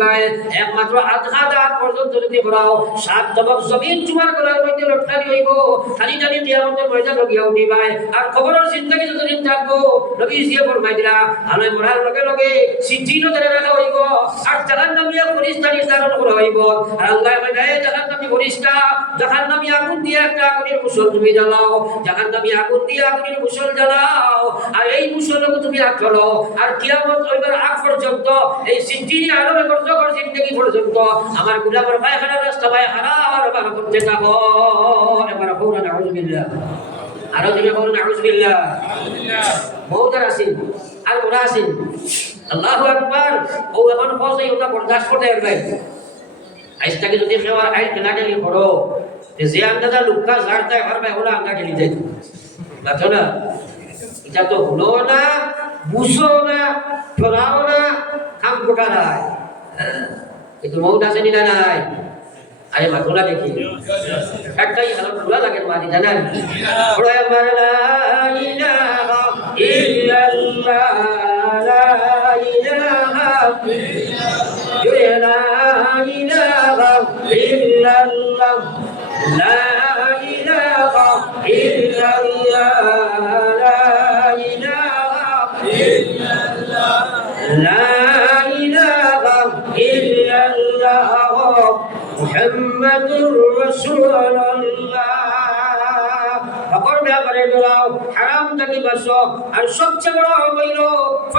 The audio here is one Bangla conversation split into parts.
দিবাই একমাত্র আধা দাঁত পর্যন্ত যদি ঘোরাও সাত তবক জমিন চুমার করার মধ্যে লটকানি গিয়া দিলা আলো মরার লগে লগে সিদ্ধিনো ধরে রাখা হইব। আর জাহান নামিয়া ফরিস্তা করা হইব। আর আল্লাহ নামি ফরিস্তা জাহান নামি আগুন দিয়ে একটা আগুনের মুসল তুমি জ্বালাও জাহান নামি আগুন দিয়ে আগুনের মুসল জ্বালাও, আর এই মুসলকে তুমি আগ করো আর কিয়ামত হইবার আগ পর্যন্ত, এই সিদ্ধিনি আলো রেকর্ড কর জিন্দগি পর্যন্ত, আমার গুলামের পায়খানা রাস্তা পায়খানা আর বার করতে থাকো। এবার না নাউজুবিল্লাহ আরও যদি বলুন নাউজুবিল্লাহ বহুদার আসিন আর ওরা আসিন আল্লাহু আকবার ও এখন ফসে ওটা বরদাস্ত করতে পারবে। আইসটাকে যদি সেবার আইন কেনাকানি করো। যে আন্দাজা লুকা ঝাড় দেয় পারবে ওরা আঙ্গা ঠেলি যায় বুঝছ না? এটা তো হলো না বুঝো না চলাও না, কাম কোটা নাই। কিন্তু মৌত আছে না নাই? আরে মাথুলা দেখি। একটাই হালত লাগে মারি জানেন ওরা ইল্লাল্লাহ লা ইলাহা ইল্লাল্লাহ লা ইলাহা لا إله إلا الله محمد رسول الله ফকর ব্যাপারে বেরাও হারাম থেকে বাসো আর সবচেয়ে বড় হইল ফয়লাও কইছি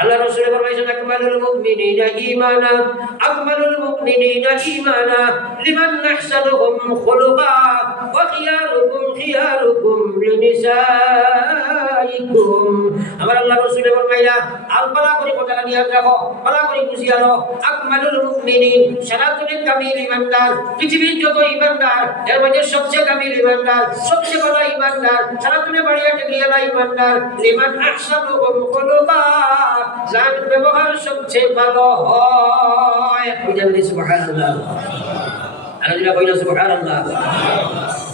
আল্লাহ রসুল ফরমাইছেন আকমালুল মুমিনিনা ঈমানা, আকমালুল মুমিনিনা ঈমানা, লিমান আহসানুহুম খুলুকা ওয়া খিয়ারুকুম খিয়ারুকুম লিনিসাইকুম আমার আল্লাহ রসুল ফরমাইলা আল পালা করে কথা নিয়ে রাখো পালা করে বুঝিয়া লো আকমালুল মুমিনিন সারাতুল কামিল ইমানদার, পৃথিবীর যত ইমানদার, এর মধ্যে সবচেয়ে কামিল ইমানদার, সবচেয়ে বড় ইমানদার সারাতুলে বাড়িয়া টেকিয়ালা ইমানদার, লিমান আহসানুহুম খুলুকা যার ব্যবহার সবচেয়ে ভালো হয়। বুঝলেন সুবহানাল্লাহ। যেটা কইলো সুবহানাল্লাহ।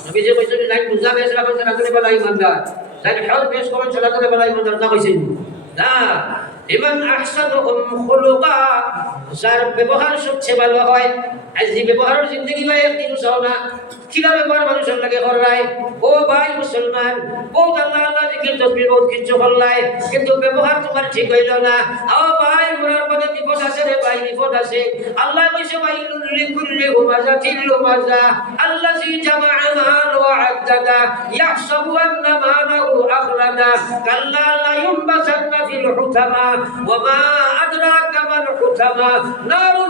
নবী যে কইছেন লাইন বুঝা বেশ রাখেন সারাতুলে বলা ইমানদার। লাইন হাল বেশ করেন সারাতুলে বেলা ইমানদার না কইছেন না ইমান আহসানুহুম খুলুকা। যার ব্যবহার সবচেয়ে ভালো হয় আজ যে ব্যবহারের জিন্দগি ভাই একদিন চাও না। কিলা ব্যবহার মানুষের লাগে হরাই ও ভাই মুসলমান, ও আল্লাহ আল্লাহ জিকির তসবির বহুত কিছু কিন্তু ব্যবহার তোমার ঠিক হইল না। ও ভাই মোরার মধ্যে বিপদ আছে রে ভাই, বিপদ আছে আল্লাহ কইছে ভাই, লিল্লি কুল্লি হুমাজা তিল্লু মাজা আল্লাযী জামা'a মাল ওয়া আদ্দাদা, ইয়াহসাবু আন্না মালাহু كلا لا ينبسن في الحتمة وما أدراك ما الحتمة. نار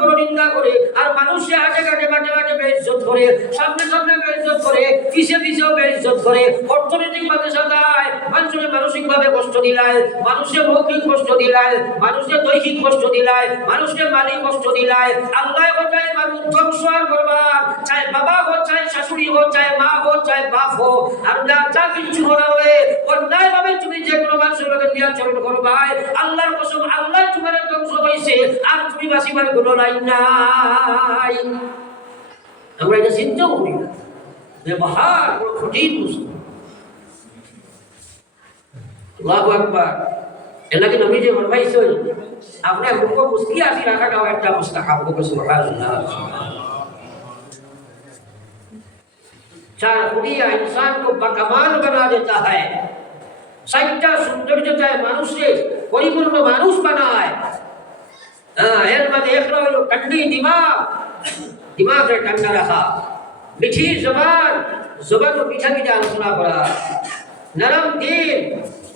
পরনিন্দা করে, আর মানুষের আগে কাটে মাঠে মাঠে বেইজ্জত করে, সামনে সামনে বেইজ্জত করে, পিছে পিছেও বেইজ্জত করে অর্থনৈতিক ভাবে সাজায়। মানুষের মানসিক ভাবে কষ্ট দিলায় মানুষের মৌখিক কষ্ট দিলায় মানুষের দৈহিক কষ্ট দিলায় মানুষের মালিক কষ্ট দিলায়। আল্লাহ কোথায় মানুষ ধ্বংস আর করবার চাই বাবা হোক, চাই শাশুড়ি হোক, চাই মা হোক, চাই বাপ হোক। আর যা কিছু করা হবে অন্যায় ভাবে তুমি যে কোনো মানুষের লোকের নিয়ে আচরণ করবাই আল্লাহর কসম, আল্লাহ তোমার ধ্বংস হয়েছে আর তুমি বাসিবার কোনো লাইন নাই। আমরা এটা চিন্তাও করি না। ব্যবহার কঠিন বস্তু। আল্লাহু আকবার এলাকে নবী যে ফরমাইছেন আপনি মুখ মুস্কি আসি রাখাটাও একটা মুস্তাহাব হোক সুবহানাল্লাহ चार खुदिया इंसान को बकमाल बना देता है সাইটটা সৌন্দর্যতায় মানুষকে পরিপূর্ণ মানুষ বানায় হ্যাঁ এর মাঝে একটা হলো ঠান্ডি দিমাগ দিমাগের ঠান্ডা রাখা মিঠি জবান জবান ও মিঠা মিঠা আলোচনা করা নরম দিল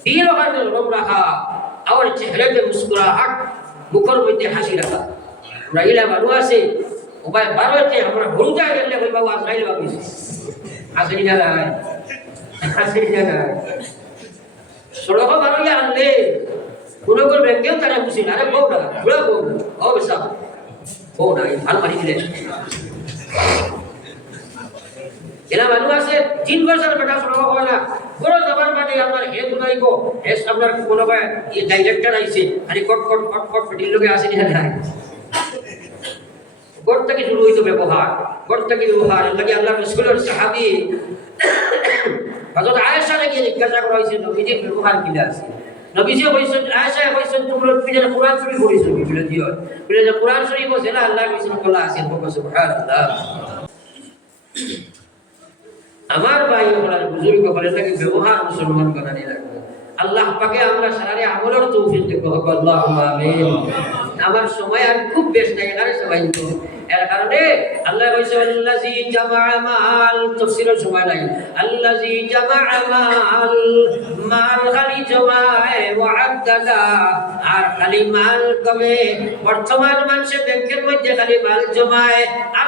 দিল ওখানে নরম রাখা আর চেহারাতে মুস্কুরাহাট মুখের মধ্যে হাসি রাখা। রাহিলা মানুষ আছে উপায় বারো হচ্ছে আমরা হলুদা গেলে ওই বাবু আজরাইল বাবু হাসি না নাই? হাসি না নাই? সড়ক বারোলে আনলে, কোনো কোনো ব্যক্তিও তারা বুঝি না। আরে বউ না, বুড়া বউ না। ও বেসা বউ না ভালো মারি দিলে। এরা মানুষ আছে, তিন বছর বেটা সড়ক হয় না। বড় যাবার মানে আপনার হে দুনাইব হে আপনার কোনো ইয়ে ডাইরেক্টর আইছে। আরে কট কট কট কট, ফটির লোকে আসেনি না নাই। কোট থেকে শুরু হইতো ব্যবহার। কোট থেকে ব্যবহার। লাগে আল্লাহ রসুলের সাহাবি হযরত আয়েশা লাগে জিজ্ঞাসা করা হয়েছে নবীজির ব্যবহার কিলা আছে? নবীজি কইছেন আয়েশা কইছেন তোমরা পিলে কোরআন শরীফ পড়িছো? বিলে দিও বিলে যে কোরআন শরীফ আছে না? আল্লাহ কইছেন কলা আছে। সুবহানাল্লাহ। আমার ভাই হলার বুজুর্গ বলে নাকি ব্যবহার মুসলমান বানানি লাগবে আল্লাহ পাকে আমরা সারারে আমলের তৌফিক দেখো আল্লাহ আমিন। আমার সময় আর খুব বেশ নাই, এখানে সবাই তো। এর কারণে আল্লাহ কইছে জামা মাল তাফসীরের সময় নাই। জামা মাল মাল খালি জমায় ওয়া আদাদা আর খালি মাল কমে। বর্তমান মানুষে ব্যাংকের মধ্যে খালি মাল জমায়। আর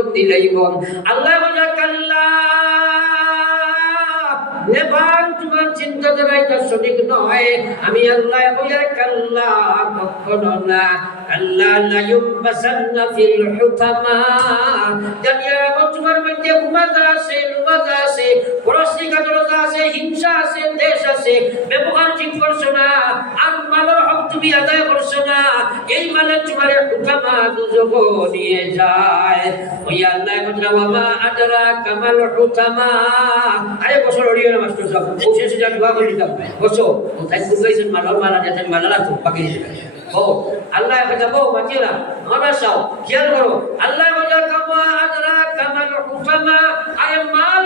নয়। আমি আল্লাহ বলে, কাল্লা, কখনো না। কাল্লা লা ইউবাসান্না ফিল হুতামা। জানিয়া তোমার আছে, হিংসা আছে, দেশ আছে, ব্যবহার ঠিক করছ না। আর তুমি আদায় করছ না, এই মানে তোমার হুতামা দুজগ নিয়ে যায়। ওই আল্লাহ বলে বাবা আদরা কামাল হুতামা। আরে বছর অড়িয়ে না মাস্টার বসে এসে যা দোয়া করে দিতাম বসো তাই বুঝাইছেন মালার মালা যাতে মালালা তো পাকিয়ে দিবে। ও আল্লাহ কথা বউ বাঁচিয়ে আমার সাও খেয়াল করো। আল্লাহ বলে কামা আদরা কামাল হুতামা, আরে মাল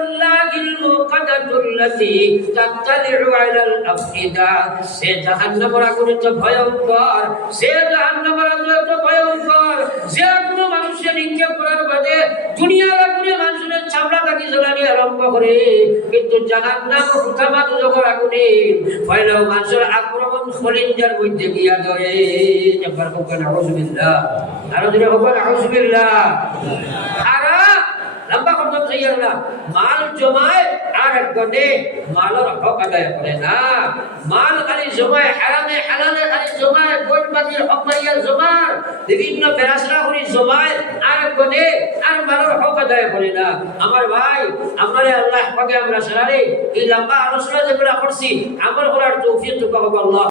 কাদাতুল্লাতি তাত্তালিউ আলাল আফইদা। সে জাহান্নামের আগুনে তো ভয়ঙ্কর, সে জাহান্নামের আগুনে তো ভয়ঙ্কর। যে কোনো মানুষের নিক্ষেপ করার বাদে দুনিয়ার আগুনে মানুষের চামড়া তাকে জ্বালানি আরম্ভ করে। কিন্তু জাহান্নাম হুকামা দুজকের আগুনে ফয়লাও মানুষের আক্রমণ খলিঞ্জার মধ্যে গিয়া ধরে। একবার হোক নাউজুবিল্লাহ আরও দিনে হোক নাউজুবিল্লাহ করতে না মাল জমায় আর একজনে মালের হক আদায় করে না। মাল খালি জমায়, হারামে হালালে খালি জমায় হক মারিয়া জমায়, বিভিন্ন করি জমায়, আর একজনে আর মালের হক আদায় করে না। আমার ভাই, আমার আল্লাহ পাকে আমরা সারারে এই লম্বা আলোচনা যেগুলা করছি, আমার করার তৌফিক তো আল্লাহ।